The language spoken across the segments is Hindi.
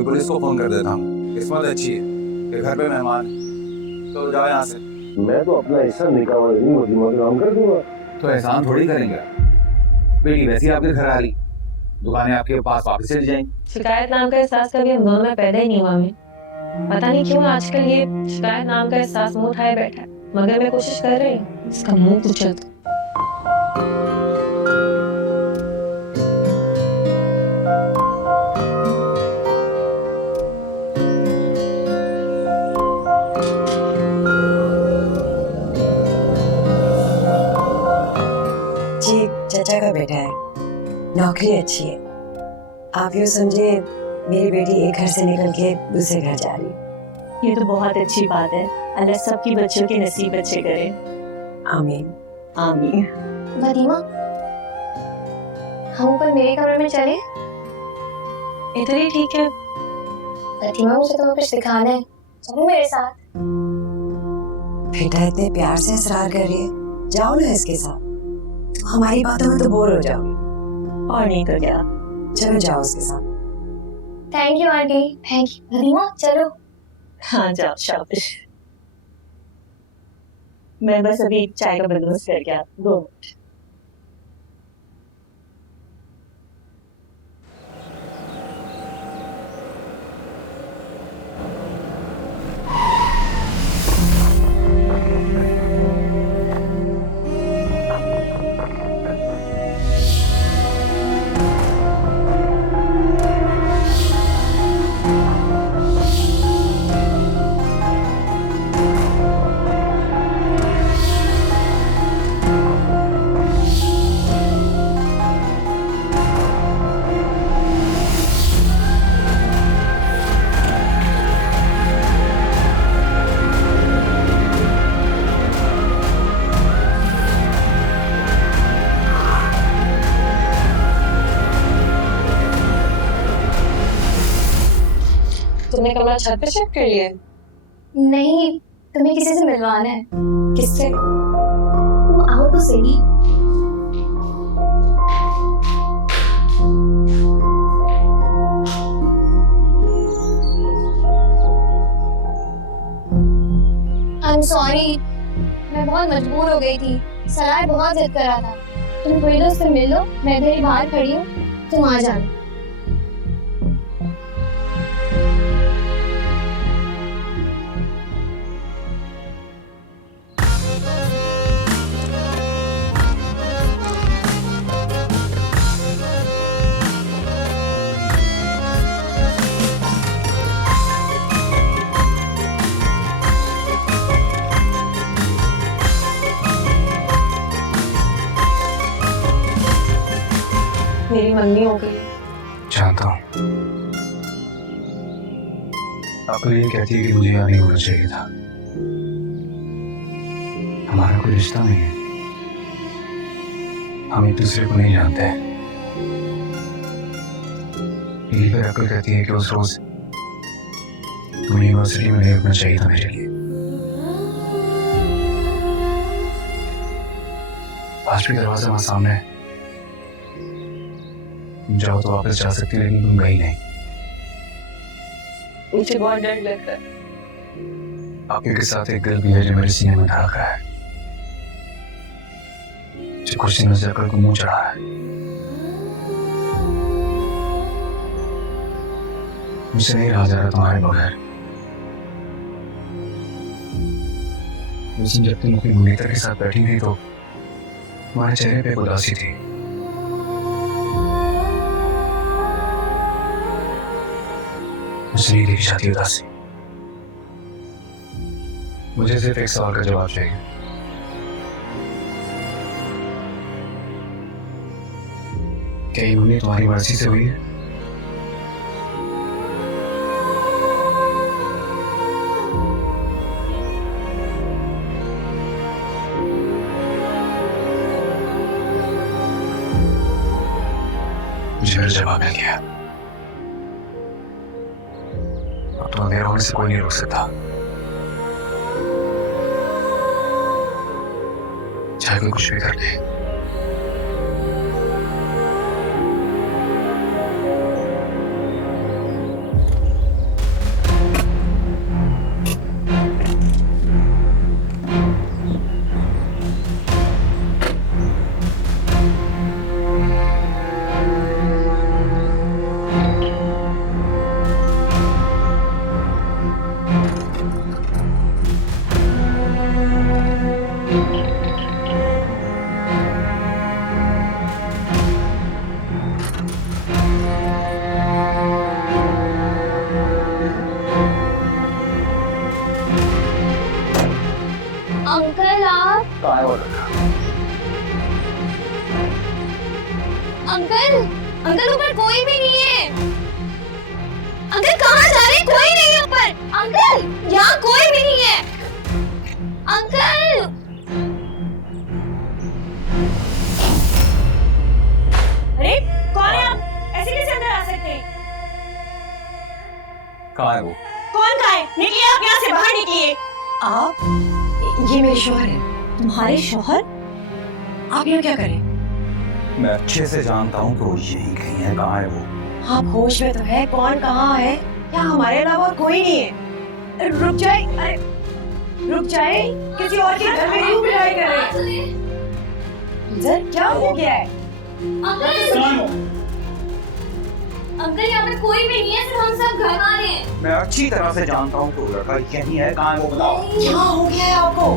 अभी पुलिस को फोन कर देता हूँ। किस्मत अच्छी है कि घर पे मेहमान है। तो जाओ यहाँ से। मैं तो अपना हिस्सा निकाल काम कर दूंगा। तो एहसान थोड़ी करेंगे। बेटी वैसी आपके घर आ रही, दुकानें आपके पास वापस चली जाएंगी। शिकायत नाम का एहसास कभी हम दोनों में पैदा ही नहीं हुआ। हमें पता नहीं क्यों आजकल ये शिकायत नाम का एहसास मुंह उठाए बैठा है, मगर मैं कोशिश कर रही हूँ इसका मुंह कुचल दूं। जी चाचा का बेटा है, नौकरी अच्छी है। आप यूँ समझे मेरी बेटी एक घर से निकल के दूसरे घर जा रही है। ये तो बहुत अच्छी बात है। अल्लाह सबकी बच्चों के नसीब अच्छे करे। आमीन। आमीन। वदीमा, हम ऊपर मेरे कमरे में चले? इधर ही ठीक है। वदीमा, मुझे तुम्हें कुछ दिखाना है, चलो मेरे साथ। बेटा इतने प्यार से इसरार कर रही है, जाओ ना इसके साथ। तुम हमारी बातों में तो बोर हो जाओगी। और नहीं तो क्या, चलो जाओ उसके साथ। Thank you aunty, thank you. वदीमा चलो। हाँ जाओ, शाबाश। मैं बस अभी चाय का बंदोबस्त करके आती हूँ, 2 मिनट। तुमने कमरा छत पे चेक कर लिया? नहीं, तुम्हें किसी से मिलवाना है। किससे? तुम आओ तो सही। I'm sorry, मैं बहुत मजबूर हो गई थी। सराय बहुत जिद कर रहा था। तुम कोई दोस्त से मिल लो, मैं इधर ही बाहर खड़ी हूँ, तुम आ जाना। मेरी मम्मी हो गई। जानता हूँ। अकल ये कहती है कि मुझे यहाँ नहीं होना चाहिए था। हमारा कोई रिश्ता नहीं है, हम एक दूसरे को नहीं जानते। यही पर अकल कहती है कि उस रोज तुम्हें यूनिवर्सिटी में नहीं रुकना चाहिए था मेरे लिए। आज भी दरवाजा वहां सामने है, जाओ तो वापस जा सकती है, लेकिन तुम गई नहीं। मुझे बहुत डर लग रहा है। आपके के साथ एक दिल भी है जो मेरे सीने में धड़का है, जो कुछ दिनों से अकल को मुंह चढ़ा है। मुझसे नहीं रहा जा रहा तुम्हारे बगैर। उस दिन जब तुम अपनी मुनीता के साथ बैठी थी तो तुम्हारे चेहरे पे उदासी थी। मुझे नहीं देखी जाती उदासी। मुझे सिर्फ एक सवाल का जवाब चाहिए। क्या ये उम्मीद तुम्हारी मर्जी से हुई है? मुझे मेरा जवाब मिल गया। अब तो अंधेरा होने से कोई नहीं रोक सकता, चाहे कोई कुछ भी कर ले। कहाँ है वो लड़का? अंकल अंकल ऊपर कोई भी नहीं है। अंकल कहाँ जा रहे हैं? कोई नहीं है ऊपर। अंकल यहाँ कोई भी नहीं है। अंकल अरे कौन है आप? ऐसे कैसे अंदर आ सकते हैं? कहाँ है वो? कौन कहा है? निकलिए आप यहाँ से, बाहर निकलिए। आप? ये मेरे शौहर है। तुम्हारे शौहर? आप यहाँ क्या करें? मैं अच्छे से जानता हूँ कि वो यहीं कहीं है। कहाँ है वो? आप होश में तो है? कौन कहाँ है? क्या हमारे अलावा कोई नहीं है? अरे रुक जाए, अरे रुक जाए, किसी और के घर में क्यों बुराई कर रहे हैं? सर क्या हो गया है? अंकल यहाँ पे कोई भी नहीं है, सिर्फ हम सब घर वाले हैं। मैं अच्छी तरह से जानता हूँ कि वो लड़का यहीं है। कहाँ है वो बताओ? क्या हो गया है आपको?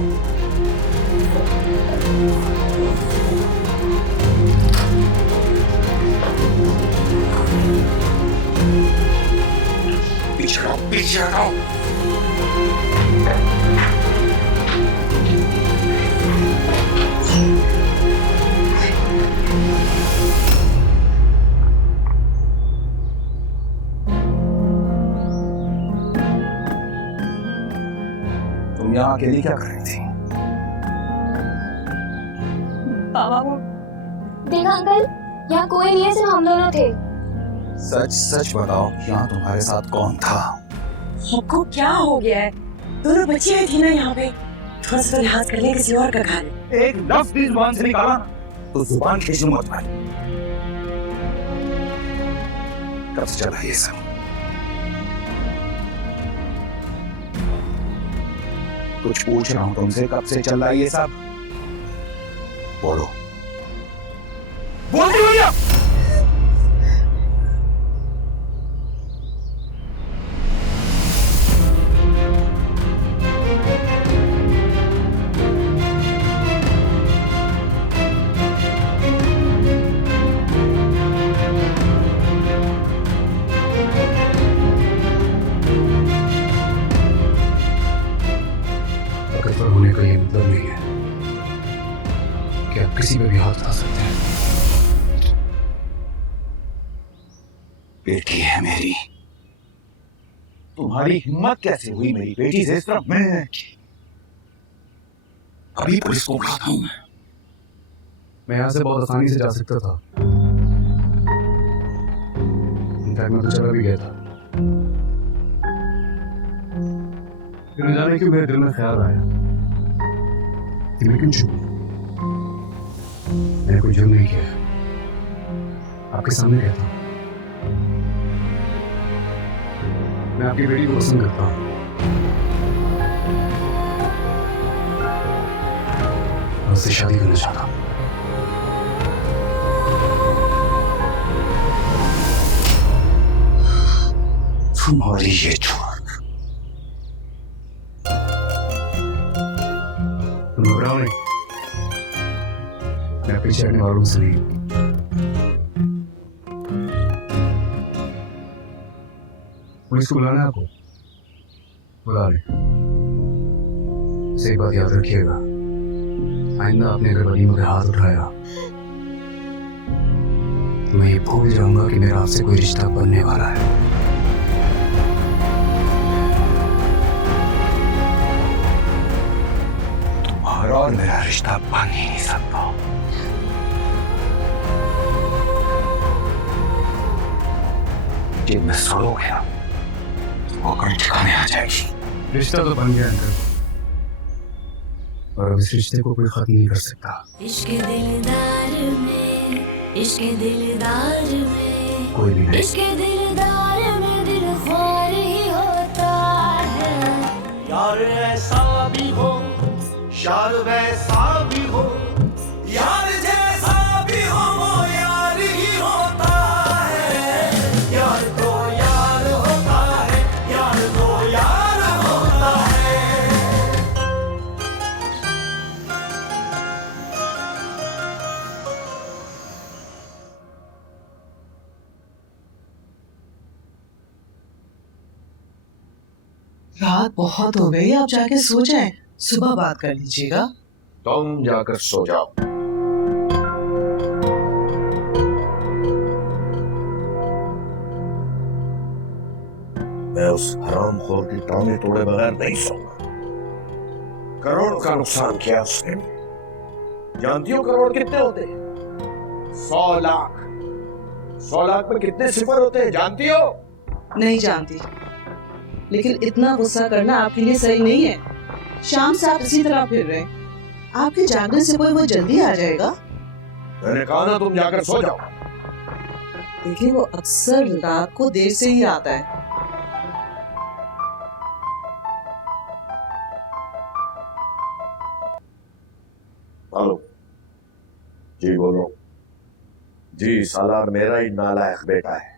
पीछे हटाओ, पीछे हटाओ। तुम यहाँ अकेली क्या कर रही थी? पापा को देखा अंकल, यहाँ कोई नहीं है, सिर्फ हम दोनों थे। सच सच बताओ, यहाँ तुम्हारे साथ कौन था? आपको क्या हो गया है? दोनों बच्चियां थी ना यहाँ पे। थोड़ा सा लिहाज कर ले, किसी और का खा ले। एक लफ्ज भी जुबान से निकाला तो जुबान खींच लूंगा तुम्हारी। कब से चला ये सब? कुछ पूछ रहा हूं तुमसे, कब से चल रहा है ये सब? बोलो, बोलती भैया। पर होने का ये मतलब नहीं है कि आप किसी पे भी हाथ उठा सकते हैं। बेटी है मेरी। तुम्हारी हिम्मत कैसे हुई मेरी बेटी से इस तरह मिलने की? अभी पुलिस को बुलाता हूं मैं यहां से बहुत आसानी से जा सकता था। इनफैक्ट मैं तो चला भी गया था। फिर न जाने क्यों मेरे दिल में ख्याल आया कि मैं क्यों चुप? मैंने कोई जुर्म नहीं किया, आपके सामने कहता हूं। मैं आपकी बेटी को पसंद करता हूं और उससे शादी करना चाहता हूं। तुम्हारी ये झूठ। तुम घबराओ नहीं, मैं पीछे हटने वालों से नहीं। पुलिस को बुलाना है आपको? बुला ले। एक बात याद रखिएगा, आइंदा आपने अगर वलीमों पे हाथ उठाया तो मैं ये भूल जाऊंगा कि मेरा आपसे कोई रिश्ता बनने वाला है। तुम्हारा और मेरा रिश्ता बन ही नहीं सकता। जब मैं सोओगे ना वो कहीं ठिकाने आ जाएगी। रिश्ता तो बन गया अंकल, और अब इस रिश्ते को कोई खत्म नहीं कर सकता। इश्क दिलदार में, इश्क दिलदार में, कोई भी नहीं। इश्क दिलदार में दिल ख्वार ही होता है। यार ऐसा भी हो, शार वैसा भी हो, यार जैसा भी हो वो यार ही होता है। यार तो यार होता है, यार तो यार होता है। रात बहुत हो गई, आप जाके सो जाएं, सुबह बात कर लीजिएगा। तुम जाकर सो जाओ। मैं उस हरामखोर की टांगें तोड़े बगैर नहीं सोऊंगा। करोड़ का नुकसान किया उसने। जानती हो करोड़ कितने होते हैं? 100 लाख। 100 लाख में कितने सिफर होते हैं जानती हो? नहीं जानती, लेकिन इतना गुस्सा करना आपके लिए सही नहीं है। शाम से आप इसी तरह फिर रहे हैं। आपके जागने से कोई वो जल्दी आ जाएगा? मैंने कहा ना तुम जाकर सो जाओ। देखिए, वो अक्सर रात को देर से ही आता है। हेलो जी, बोलो जी। सालार मेरा ही नालायक बेटा है।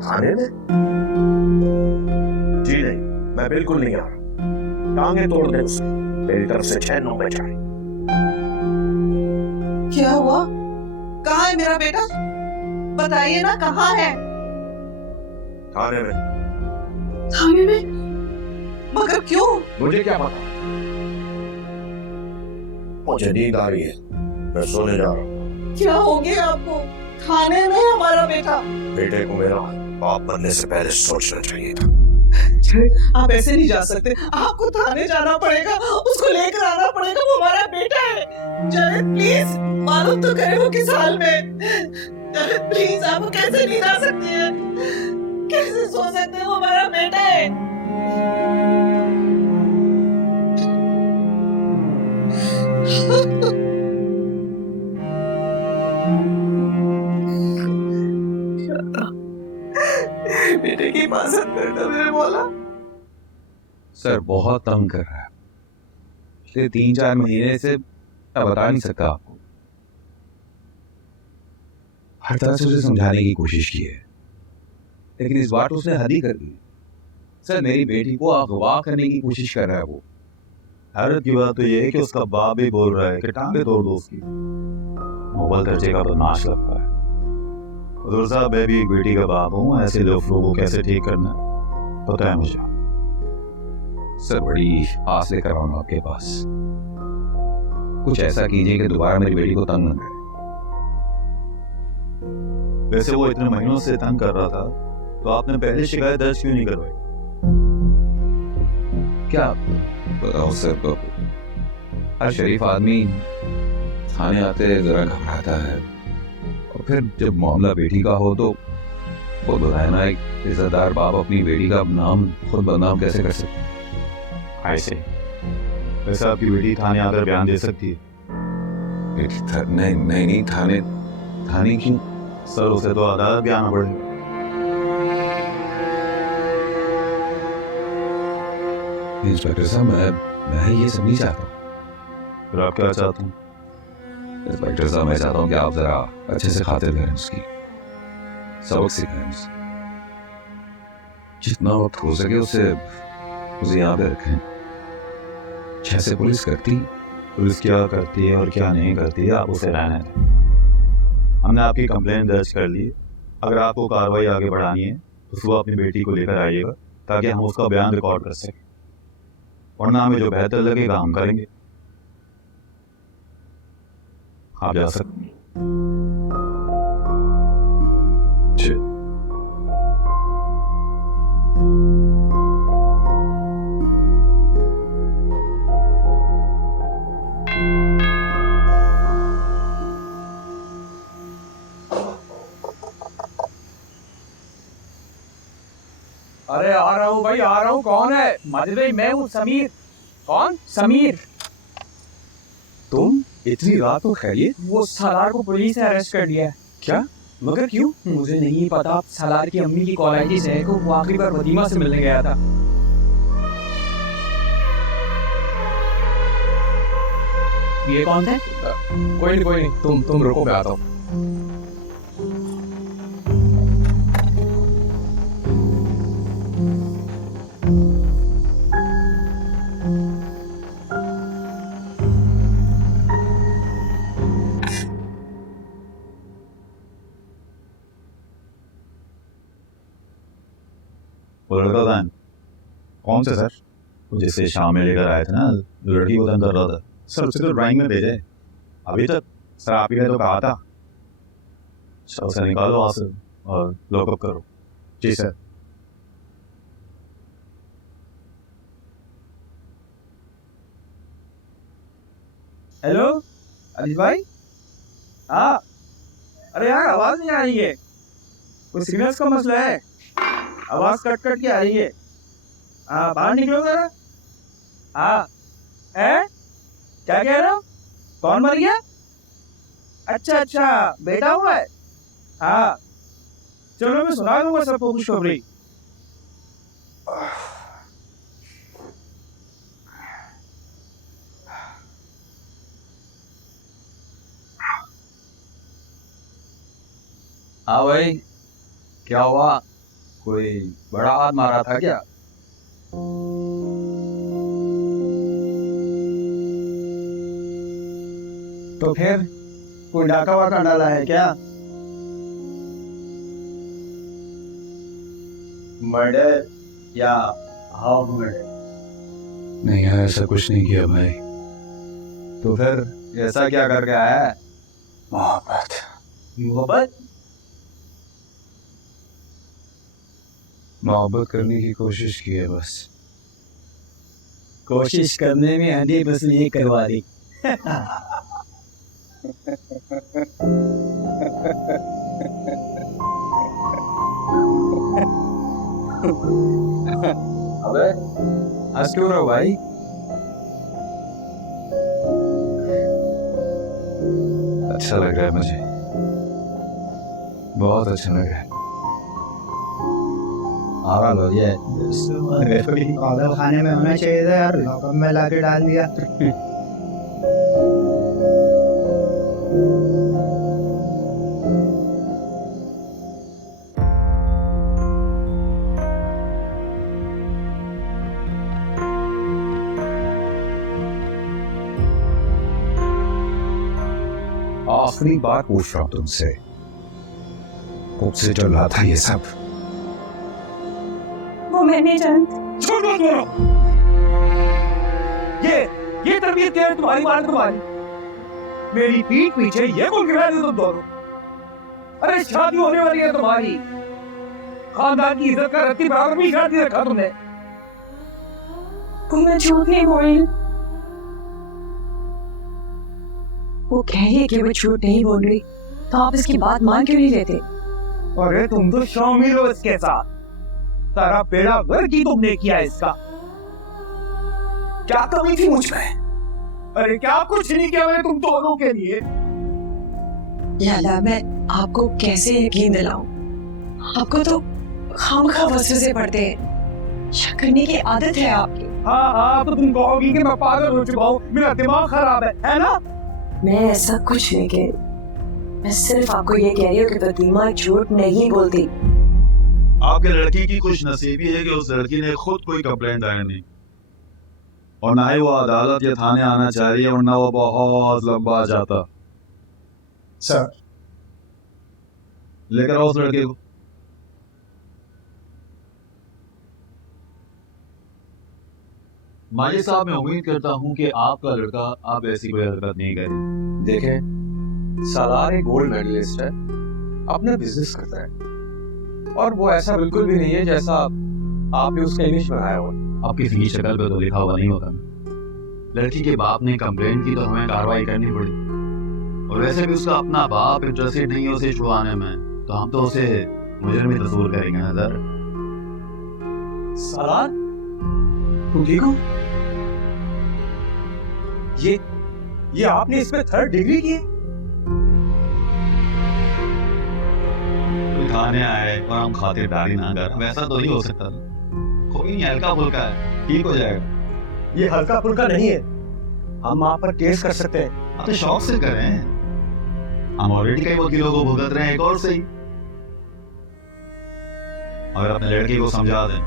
थाने में? जी नहीं, मैं बिल्कुल नहीं आ रहा। टांगे तोड़ दे उसकी, मेरी तरफ से 6 9 बजाए। क्या हुआ? कहाँ है मेरा बेटा? बताइए ना, कहाँ है? थाने में। थाने में? मगर क्यों? मुझे क्या पता। मुझे नींद आ रही है, मैं सोने जा रहा हूँ। क्या हो गया आपको? थाने में हमारा बेटा। बेटे को मेरा बाप बनने से पहले सोचना चाहिए था। आप ऐसे नहीं जा सकते। आपको थाने जाना पड़ेगा, उसको लेकर आना पड़ेगा। वो हमारा बेटा है। जावेद प्लीज, मालूम तो करे वो किस हाल में। जावेद प्लीज, आप कैसे नहीं जा सकते हैं? कैसे सो सकते हैं? वो हमारा बेटा है। बेटे की हिफाजत करना मैंने बोला। सर बहुत तंग कर रहा है। पिछले 3-4 महीने से मैं बता नहीं सकता आपको। हर तरह से उसे समझाने की कोशिश की है, लेकिन इस बार तो उसने हद ही कर दी। सर मेरी बेटी को अगवा करने की कोशिश कर रहा है वो। हैरत की बात तो ये है कि उसका बाप भी बोल रहा है कि टांगे तोड़ दो उसकी। मोबाइल दर्जे का बदमाश लगता है। हुजूर साहब, मैं भी एक बेटी का बाप हूँ। ऐसे लोगों को कैसे ठीक करना पता है मुझे। सर बड़ी आस लेकर आऊंगा आपके पास। कुछ ऐसा कीजिए कि दोबारा मेरी बेटी को तंग न करे। वैसे वो इतने महीनों से तंग कर रहा था, तो आपने पहले शिकायत दर्ज क्यों नहीं करवाई? क्या बताओ सर, हर शरीफ आदमी थाने आते जरा घबराता है, और फिर जब मामला बेटी का हो तो वो बताए ना, एक इज्जतदार बाप अपनी बेटी का नाम खुद बदनाम कैसे कर सकते? ऐसे वैसे आपकी बेटी थाने आकर बयान दे सकती है। नहीं नहीं नहीं, थाने क्यों सर? उसे तो अदालत भी आना पड़ेगा। इंस्पेक्टर साहब, मैं ये सब नहीं चाहता हूँ। फिर आप क्या चाहते हैं? इंस्पेक्टर साहब, मैं चाहता हूँ कि आप जरा अच्छे से खातिर करें उसकी, सबक सिखाएं उसे। जितना वक्त हो सके उसे यहाँ पे रखें, जैसे पुलिस करती। पुलिस क्या करती है और क्या नहीं करती है आप उसे रहने दें। हमने आपकी कंप्लेंट दर्ज कर ली। अगर आपको कार्रवाई आगे बढ़ानी है तो सुबह अपनी बेटी को लेकर आइएगा, ताकि हम उसका बयान रिकॉर्ड कर सकें। वरना हमें जो बेहतर लगेगा हम करेंगे। आप जा सकते हैं। अरे आ रहा हूँ भाई, आ रहा हूँ। कौन है? माजिद भाई, मैं हूँ समीर। कौन? समीर। तुम इतनी रात को खैरियत? वो सालार को पुलिस ने अरेस्ट कर लिया है। क्या? मगर क्यों? मुझे नहीं पता। सालार की अम्मी की कॉलेज है को वो आखिरी बार वदीमा से मिलने गया था। ये कौन थे? कोई नहीं, तुम रुको, मैं आता हूँ। वो लड़का कौन? कौन से सर? वो जिसे शाम में लेकर आए थे ना, लड़की को तंग कर रहा था सर, उसे तो ड्राइंग में भेजे अभी तक। सर आप ही ने तो कहा था। सर उसे निकालो वहाँ से और लॉकअप करो। जी सर। हेलो अनिल भाई। हाँ, अरे यार आवाज नहीं आ रही है, कोई सिग्नल्स का मसला है, आवाज कट कट के आ रही है। हाँ बाहर निकलो जरा। हाँ है, क्या कह रहे हो? कौन मर गया? अच्छा अच्छा, बेटा हुआ है। हाँ चलो मैं सुना दूंगा सबको खुशखबरी। हाँ भाई, क्या हुआ? कोई बड़ा हाथ मारा था क्या? तो फिर कोई डाका वाका डाला है क्या? मर्डर या हाफ मर्डर? नहीं है, ऐसा कुछ नहीं किया भाई। तो फिर ऐसा क्या करके आया है? मोहब्बत। मोहब्बत? मोहब्बत करने की कोशिश की है बस। कोशिश करने में आंधी बस नहीं करवा दी। अबे हंस क्यों रहे हो भाई? अच्छा लग रहा है मुझे, बहुत अच्छा लग रहा है। खाने में होना चाहिए था यार, लॉकअप में लाके डाल दिया। आखिरी बार पूछ रहा हूं तुमसे, कब से चल रहा था ये सब? वो मैं नहीं जानती। छोड़ो दोनों। ये तरबियत क्या है तुम्हारी? मार तुम्हारी मेरी पीठ पीछे ये बोल गिरा दे तुम दोनों। अरे शादी होने वाली है तुम्हारी, खानदान की इज्जत का रत्ती बराबर भी शादी रखा तुमने। वो मैं झूठ नहीं बोली। वो कह रही है कि वो झूठ नहीं बोल रही, तो आप इसकी बात मान क्यों नहीं लेते? अरे तुम तो शामिल हो इसके साथ, सारा बेड़ा गर्क ही तुमने किया इसका। क्या कमी थी मुझ में? अरे क्या कुछ नहीं किया मैंने तुम दोनों के लिए। याला मैं आपको कैसे यकीन दिलाऊं? आपको तो खामखा वसवसे पड़ते हैं, शक करने की आदत है आपकी। हाँ तो तुम कहोगी कि मैं पागल हो चुका हूँ, मेरा दिमाग खराब है ना? मैं ऐसा कुछ नहीं कह रही, मैं सिर्फ आपको ये कह रही हूँ कि प्रतिमा झूठ नहीं बोलती। आपके लड़की की खुश नसीबी है कि उस लड़की ने खुद कोई कंप्लेंट दायर नहीं, और ना ही वो अदालत या थाने आना चाह रही है, वरना वो बहुत लंबा आ जाता। सर लेकर आओ उस लड़के को। माजिद साहब, मैं उम्मीद करता हूँ कि आपका लड़का आप ऐसी कोई हरकत नहीं करेगी। देखें, सालार एक गोल्ड मेडलिस्ट है, अपना बिजनेस करता है, और वो ऐसा बिल्कुल भी नहीं है जैसा आपने उसका इमेज बनाया हुआ। आपकी फीस शक्ल पे तो लिखा हुआ नहीं होता। लड़की के बाप ने कंप्लेंट की तो हमें कार्रवाई करनी पड़ी, और वैसे भी उसका अपना बाप इंटरेस्टेड नहीं है उसे छुड़वाने में, तो हम तो उसे मुजरिम में तस्वीर करेंगे ना सर। सालार, तुम ठीक हो? ये आपने इसमें 3rd डिग्री की है? खाने आए और हम खातिरदारी ना कर, वैसा तो नहीं हो सकता। कोई नहीं, हल्का फुल्का है, ठीक हो जाएगा। ये हल्का फुल्का नहीं है, हम आप पर केस कर सकते हैं। आप तो शौक से करें, हम ऑलरेडी कई वकीलों को भुगत रहे हैं, एक और सही। अगर अपने लड़की को समझा दें,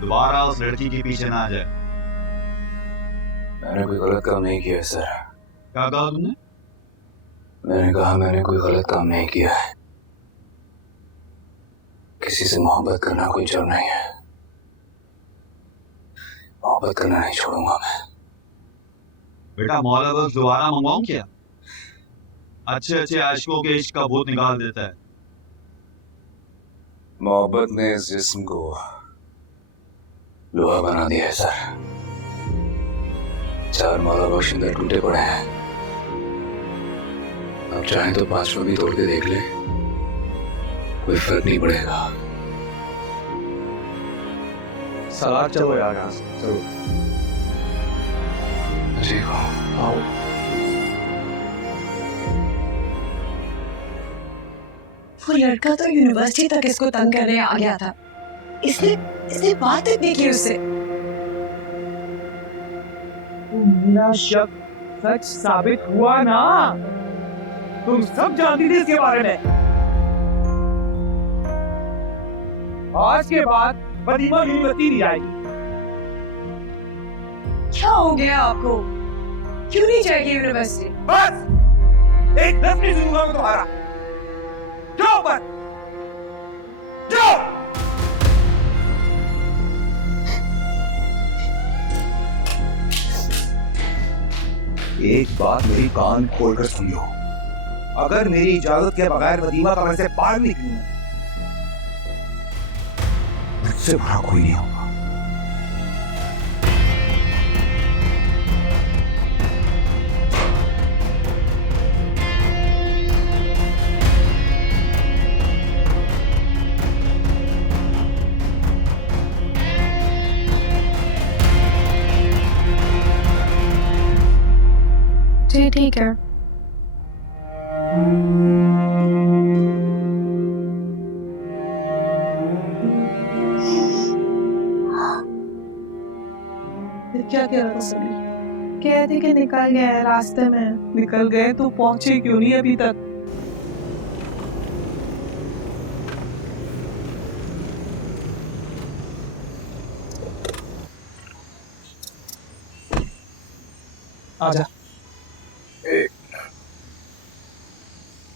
दोबारा उस लड़की के पीछे ना आ जाए। मैंने कोई गलत काम नहीं किया सर। क्या कहा तुमने? मैंने कहा मैंने कोई गलत काम नहीं किया है। किसी से मोहब्बत करना कोई जुर्म नहीं है। मोहब्बत करना नहीं छोड़ूंगा मैं। बेटा मौला बस दोबारा मंगवाऊं क्या? अच्छे अच्छे आशिकों के इश्क का भूत निकाल देता है। मोहब्बत ने इस जिस्म को लोहा बना दिया है सर। 4 मौला बख्श अंदर टूटे पड़े हैं। अब चाहें तो 5वां भी तोड़ के देख ले, कोई फर्क नहीं पड़ेगा। सलार चलो यार यहाँ से, चलो। ठीक हो? आओ। वो लड़का तो यूनिवर्सिटी तक इसको तंग करने आ गया था। इसने बात तक नहीं की उससे। मेरा शक सच साबित हुआ ना। तुम सब जानती थी इसके बारे में। आज के बाद वदीमा यूनिवर्सिटी नहीं आएगी। क्या हो गया आपको? क्यों नहीं जाएगी यूनिवर्सिटी? बस एक 10 नहीं सुनूंगा मैं तुम्हारा। जाओ पर जाओ। एक बात मेरी कान खोलकर सुन लो, अगर मेरी इजाजत के बगैर वदीमा का वैसे बाहर निकली ना, मुझसे बुरा कोई नहीं होगा। जी ठीक है। क्या कह रहा था सभी? कहते कि निकल गए हैं रास्ते में। निकल गए तो पहुंचे क्यों नहीं अभी तक? आजा।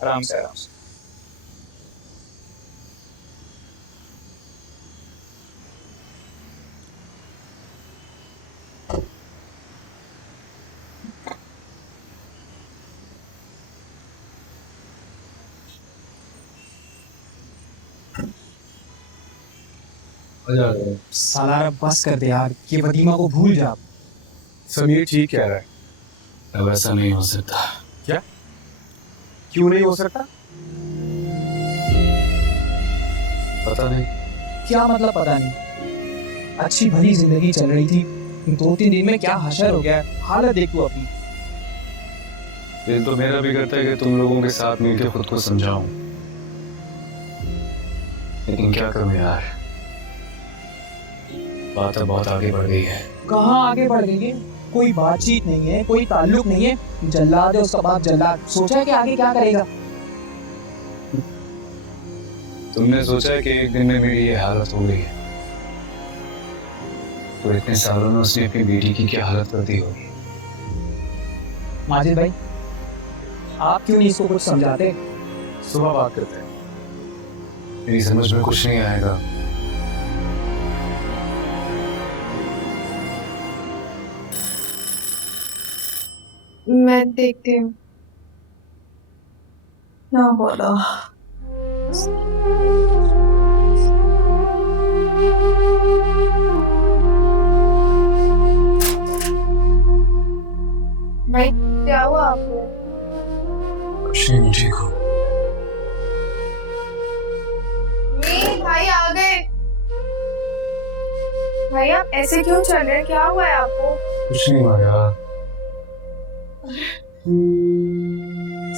आराम से आराम से। साला बस कर दे यार, ये वदीमा को भूल जा। समीर ठीक कह रहा है। अब ऐसा नहीं हो सकता। क्या? क्यों नहीं हो सकता? पता नहीं। क्या मतलब पता नहीं? अच्छी भली जिंदगी चल रही थी, 2-3 दिन में क्या हशर हो गया। हालत देख तू अपनी। दिल तो मेरा भी करता है कि तुम लोगों के साथ मिलकर खुद को समझाऊं, लेकिन क्या करूं यार, बात अब बहुत आगे बढ़ गई है। कहाँ आगे बढ़ गई है? कोई बातचीत नहीं है, कोई ताल्लुक नहीं है। जल्लाद है उसका बाप जल्लाद। सोचा है कि आगे क्या करेगा? तुमने सोचा है कि एक दिन में मेरी ये हालत हो गई है, तो इतने सालों में उसने अपनी बेटी की क्या हालत कर दी होगी। माजिद भाई, आप क्यों नहीं इसको कुछ समझाते? सुबह बात करते हैं। मेरी समझ में कुछ नहीं आएगा। मैं देखती हूँ। ना बोला। भाई क्या हुआ आपको? कुछ नहीं, ठीक हो? भाई आ गए। भाई आप ऐसे क्यों चल रहे हैं? क्या हुआ है आपको? कुछ नहीं हुआ यार।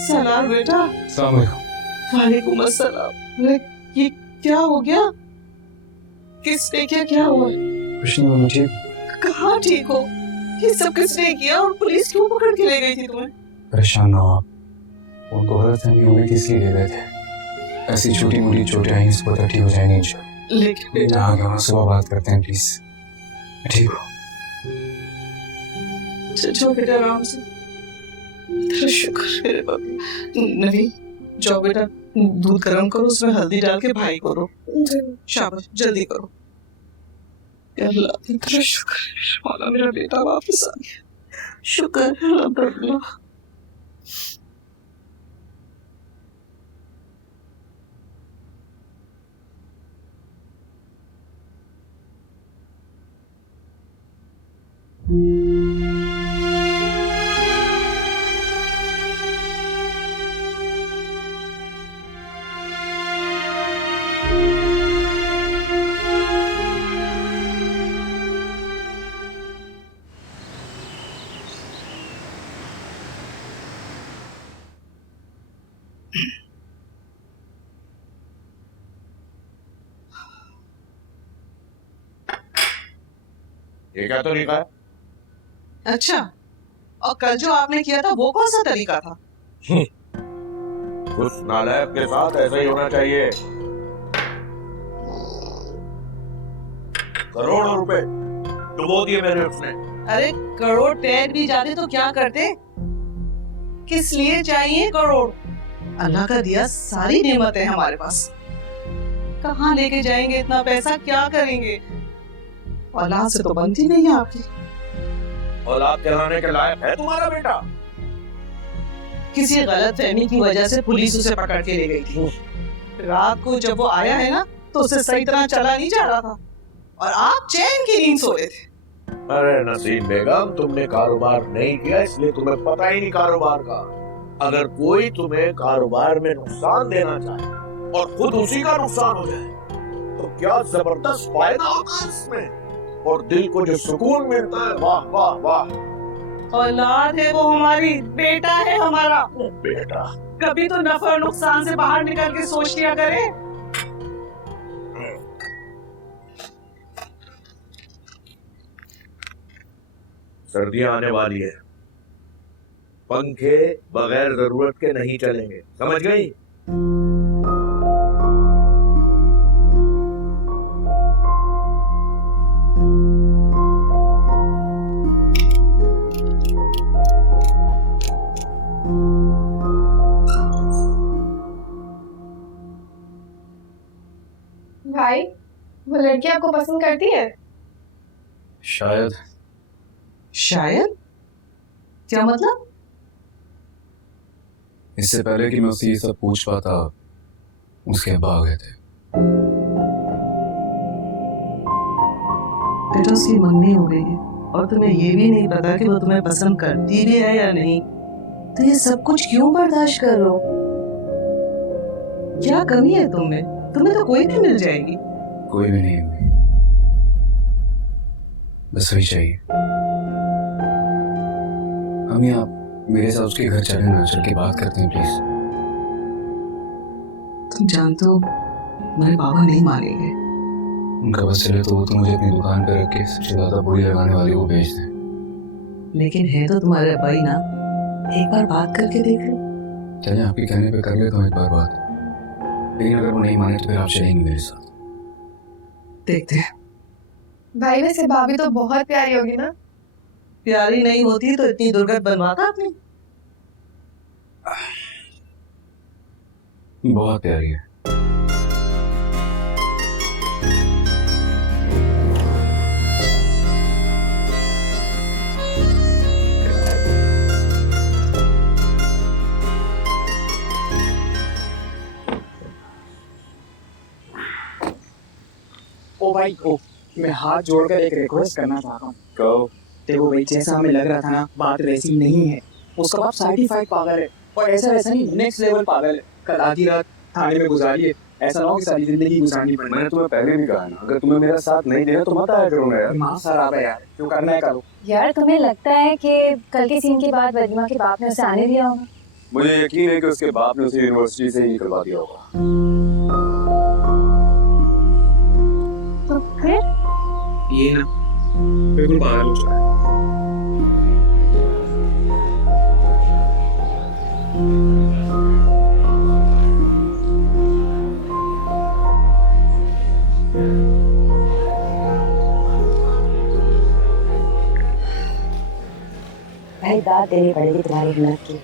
सलाम बेटा। अस्सलाम वालेकुम। वालेकुम अस्सलाम। ये क्या हो गया? किसने क्या हुआ? कुछ नहीं हुआ मुझे। कहाँ ठीक हो? ये सब किसने किया और पुलिस क्यों पकड़ के ले गई थी तुम्हें? परेशान ना हो आप। उनको गलतफहमी हो गई थी इसलिए ले गए थे। ऐसी छोटी मोटी चोटें आएंगी, इसको ठीक हो जाएंगी इंशाल्लाह। लेकिन बेटा जहाँ के वहाँ सुबह बात करते हैं प्लीज। ठीक हो? जाओ बेटा आराम से। तेरा शुक्र मेरे बाबू। नवी जाओ बेटा, दूध गर्म करो, उसमें हल्दी डाल के भाई को दो। शाबाश, जल्दी करो। अल्लाह तेरा शुक्र है मेरे मौला, मेरा बेटा वापस आ गया। शुक्र है अल्लाह। ये क्या तरीका है? अच्छा, और कल जो आपने किया था वो कौन सा तरीका था? उस नालायक के साथ ऐसा ही होना चाहिए। करोड़ों रुपए डुबो दिए मैंने उसने। अरे करोड़ तैर भी जाते तो क्या करते? किस लिए चाहिए करोड़? अल्लाह का दिया सारी नेमतें हमारे पास, कहाँ लेके जाएंगे इतना पैसा, क्या करेंगे? औलाद से तो बनती नहीं है आपकी। औलाद कहलाने के लायक है तुम्हारा बेटा? किसी गलत फहमी की वजह से पुलिस उसे पकड़ के ले गई थी। रात को जब वो आया है ना तो उसे सही तरह चला नहीं जा रहा था और आप चैन की नींद सो रहे थे। अरे नसीम बेगम, तुमने कारोबार नहीं किया इसलिए तुम्हें पता ही नहीं कारोबार का। अगर कोई तुम्हें कारोबार में नुकसान देना चाहे और खुद उसी का नुकसान हो जाए तो क्या जबरदस्त फायदा होता है इसमें, और दिल को जो सुकून मिलता है, वाह वाह वाह। औलाद है वो हमारी, बेटा है हमारा। बेटा कभी तो नफा और नुकसान से बाहर निकल के सोच लिया करे। सर्दियां आने वाली है, पंखे बगैर जरूरत के नहीं चलेंगे, समझ गई? भाई, वो लड़की आपको पसंद करती है? शायद। शायद? क्या मतलब? इससे पहले कि मैं उससे ये सब पूछ पाता, उसके अब्बा आ गए थे। बेटा उसकी मंगनी हो गई है और तुम्हें ये भी नहीं पता कि वो तुम्हें पसंद करती भी है या नहीं, तो ये सब कुछ क्यों बर्दाश्त कर रहे हो? क्या कमी है तुम में? तुम्हें तो कोई भी मिल जाएगी। कोई भी नहीं, बस वही चाहिए। अम्मी, आप मेरे साथ उसके घर चले ना, चल के बात करते हैं प्लीज। तुम जानते हो मेरे बाबा नहीं मानेंगे। उनका बस चले तो वो तो मुझे अपनी दुकान पे रख के सबसे ज्यादा बुरी लगाने वाली को भेज दें। लेकिन है तो तुम्हारे भाई ना, एक बार बात करके देख लो। चले, आपके कहने पे कर लेता हूँ एक बार बात, लेकिन अगर वो नहीं माने तो फिर आप चलेंगे मेरे साथ। देखते हैं। भाई वैसे भाभी तो बहुत प्यारी होगी ना? प्यारी नहीं होती तो इतनी दुर्गत बनवाता आपने? बहुत प्यारी है। ओ भाई, ओ मैं हाथ जोड़कर एक रिक्वेस्ट करना चाहता हूँ। कहो। देखो भाई, जैसा हमें लग रहा था ना, बात वैसी नहीं है। उसका बाप सर्टिफाइड पागल है, और ऐसा वैसा नहीं, नेक्स्ट लेवल पागल है। कल आधी रात थाने में गुजारी है, ऐसा ना हो कि सारी जिंदगी गुजारनी पड़े। मैंने तुम्हें पहले भी कहा ना, अगर तुम्हें मेरा साथ नहीं देना तो मत आया करो ना यार। माँ शराब है यार, जो करना है करो। यार तुम्हें लगता है कि कल के सीन के बाद वरीमा के बाप ने उसे आने दिया होगा? मुझे यकीन है कि उसके बाप ने उसे यूनिवर्सिटी से ही निकलवा दिया होगा। तो फिर ये ना बिल्कुल पागल हो चुका है। भाई दाद देनी पड़ेगी तुम्हारी हिम्मत की।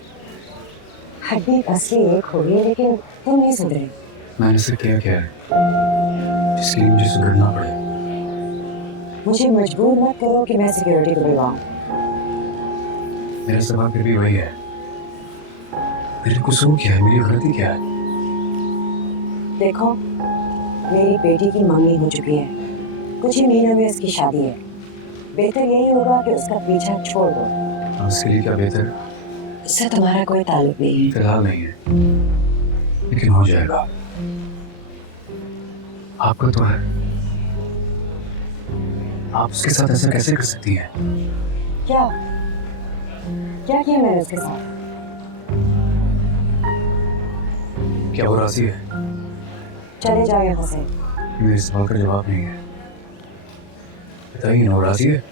हड्डी असली एक हो गई लेकिन तुम नहीं सुधरे। मैंने से क्या है जिसके लिए मुझे सुधरना पड़े? मुझे मजबूर मत करो कि मैं सिक्योरिटी को बुलाऊं। मेरा सवाल फिर भी वही है, मेरे कसूर क्या है, मेरी गलती क्या है? देखो, मेरी बेटी की मंगनी हो चुकी है, कुछ ही महीनों में उसकी शादी है। बेहतर यही होगा कि उसका पीछा छोड़ दो। उसके लिए क्या बेहतर? उससे तुम्हारा कोई ताल्लुक नहीं है। फिलहाल नहीं है, लेकिन हो जाएगा। आपका तो है। आप उसके साथ ऐसा कैसे कर सकती हैं? क्या क्या किया मैंने उसके साथ? क्या वो राजी है? चले जाओ यहाँ से। मेरे सवाल का जवाब नहीं है, बताइए ना, वो राजी है?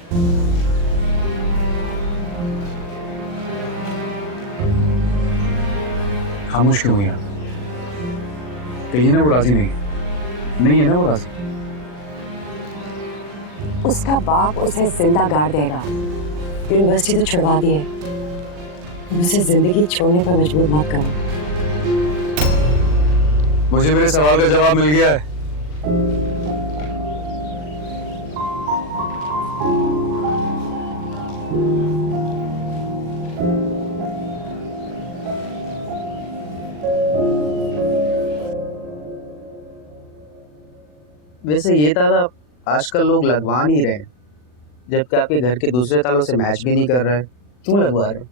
खामोश क्यों हुई आप? कहिए ना वो राजी नहीं है ना वो राजी? उसका बाप उसे जिंदा गाड़ देगा। यूनिवर्सिटी तो छुड़वा दी है, उसे जिंदगी छोड़ने पर मजबूर मत करो। मुझे मेरे सवाल का जवाब मिल गया है। वैसे ये ताला आजकल लोग लगवा नहीं रहे, जबकि आपके घर के दूसरे तालों से मैच भी नहीं कर रहा है। क्यों लगवा रहे?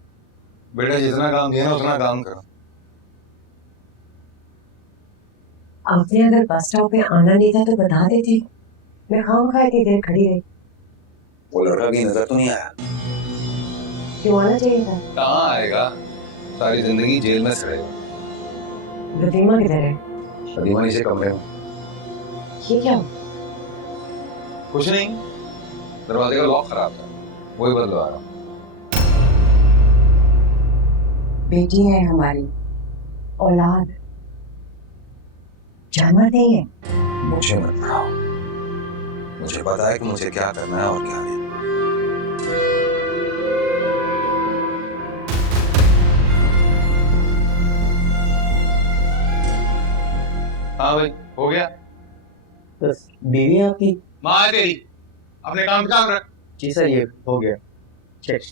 बेटा जितना काम दिया ना उतना काम करो। आपने अगर बस स्टॉप पे आना नहीं था तो बता देते, मैं खामखा इतनी देर खड़ी रही। वो लड़का की नजर तो नहीं आया? क्यों आना चाहिए था? कहाँ आएगा, सारी जिंदगी जेल में सड़ेगा। रदीमा किधर है? रदीमा नीचे कमरे में। ये क्या? कुछ नहीं, दरवाजे का लॉक खराब था, वही बदलवा रहा हूँ। बेटी है हमारी, औलाद, जानवर नहीं है। मुझे मत पढ़ाओ, मुझे पता है कि मुझे क्या करना है और क्या नहीं। हाँ भाई, हो गया। बस बीवी आपकी? माँ है तेरी, अपने काम पे काम रख। जी सर, ये हो गया। चेक।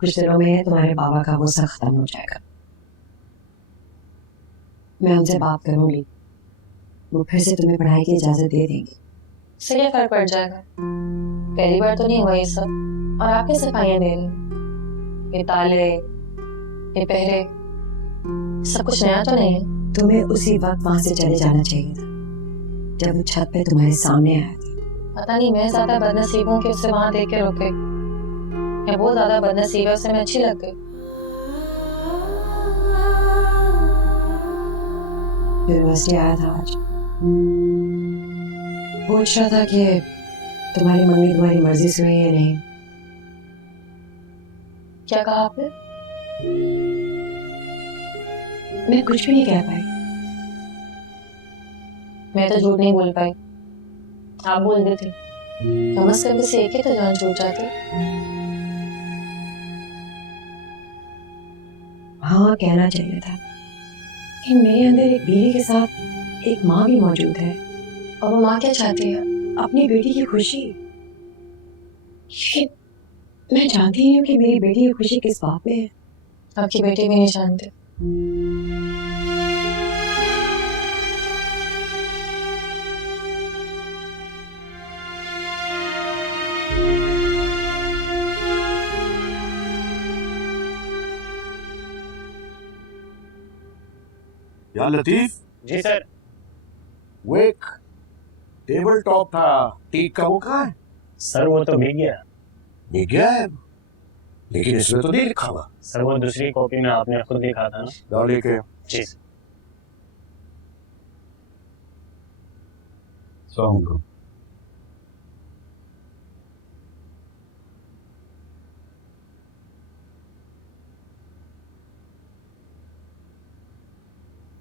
कुछ दिनों में तुम्हारे बाबा का गुस्सा खत्म हो जाएगा। मैं उनसे बात करूंगी, वो फिर से तुम्हें पढ़ाई की इजाजत दे देंगे। इससे क्या फर्क पड़ जाएगा? पहली बार तो नहीं हुआ ये सब, और आप कैसे सफाइयां दे रही? ये ताले, ये पहरे, सब कुछ नया तो नहीं है? तुम्हें उसी वक्त वहां से चले जाना चाहिए था, जब वो छत पे तुम्हारे सामने आया था। पता नहीं मैं ज्यादा बदनसीब हूँ कि उसे वहां देख के रुके। मैं बहुत ज्यादा बदनसीब है, उसे मैं अच्छी लग गई। यूनिवर्सिटी आया था आज, पूछ रहा था कि तुम्हारी मम्मी तुम्हारी मर्जी से हुई है नहीं। क्या कहा आपने? मैं कुछ भी नहीं कह पाई। मैं तो झूठ नहीं बोल पाई, आप बोल देते। कम से कम किसी एक ही तो जान छूट जाती। हाँ, कहना चाहिए था कि मेरे अंदर एक बीवी के साथ एक माँ भी मौजूद है। और वो माँ क्या चाहती है? अपनी बेटी की खुशी। मैं जानती हूँ कि मेरी बेटी की खुशी किस बात में है। आपकी बेटी भी नहीं जानती। या लतीफ? जी सर। वो एक टेबल टॉप था, टीक का, वो कहाँ है? सर वो तो भीग गया। भीग गया है, लेकिन इसमें तो नहीं लिखा हुआ। सर वो दूसरी कॉपी में आपने खुद लिखा था ना। लाओ लेके। जी सर। सलाम।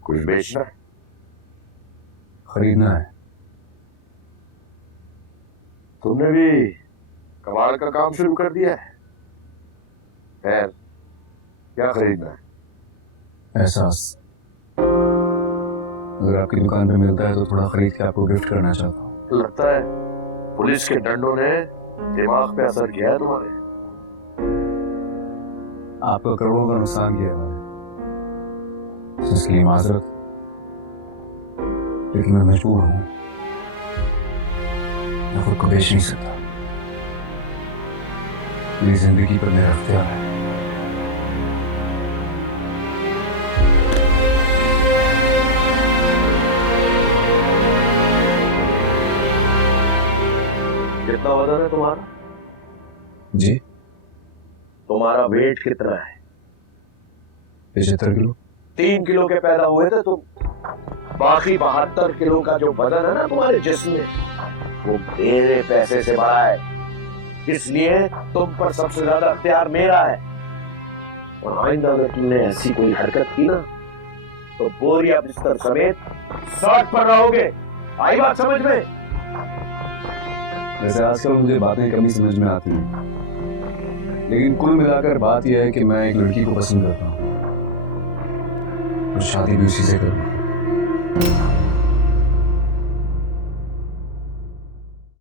कुछ बेचना है? खरीदना है। तुमने भी कबाड़ का काम शुरू कर दिया है? खैर, क्या खरीदना है? एहसास। अगर आपकी दुकान पे मिलता है तो थोड़ा खरीद के आपको गिफ्ट करना चाहता हूँ। लगता है पुलिस के डंडों ने दिमाग पे असर किया है तुम्हारे। आपका करोड़ों का नुकसान किया है, इसके लिए माजरत, लेकिन मैं मजबूर हूँ, मैं खुद को बेच नहीं सकता। मेरी जिंदगी पर मेरा अख्तियार है। कितना वजन है तुम्हारा? जी, तुम्हारा वेट कितना है? 75 किलो। 3 किलो के पैदा हुए थे तुम, बाकी 72 किलो का जो वजन है ना तुम्हारे जिस्म में, वो मेरे पैसे से बड़ा है, इसलिए तुम पर सबसे ज्यादा अख्तियार मेरा है। और आइंदा अगर तुमने ऐसी कोई हरकत की ना तो बोरिया बिस्तर समेत सड़क पर रहोगे। आई बात समझ में? वैसे आजकल मुझे बातें कम ही समझ में आती हैं, लेकिन कुल मिलाकर बात यह है कि मैं एक लड़की को पसंद करता हूँ और शादी भी उसी से करूँगा।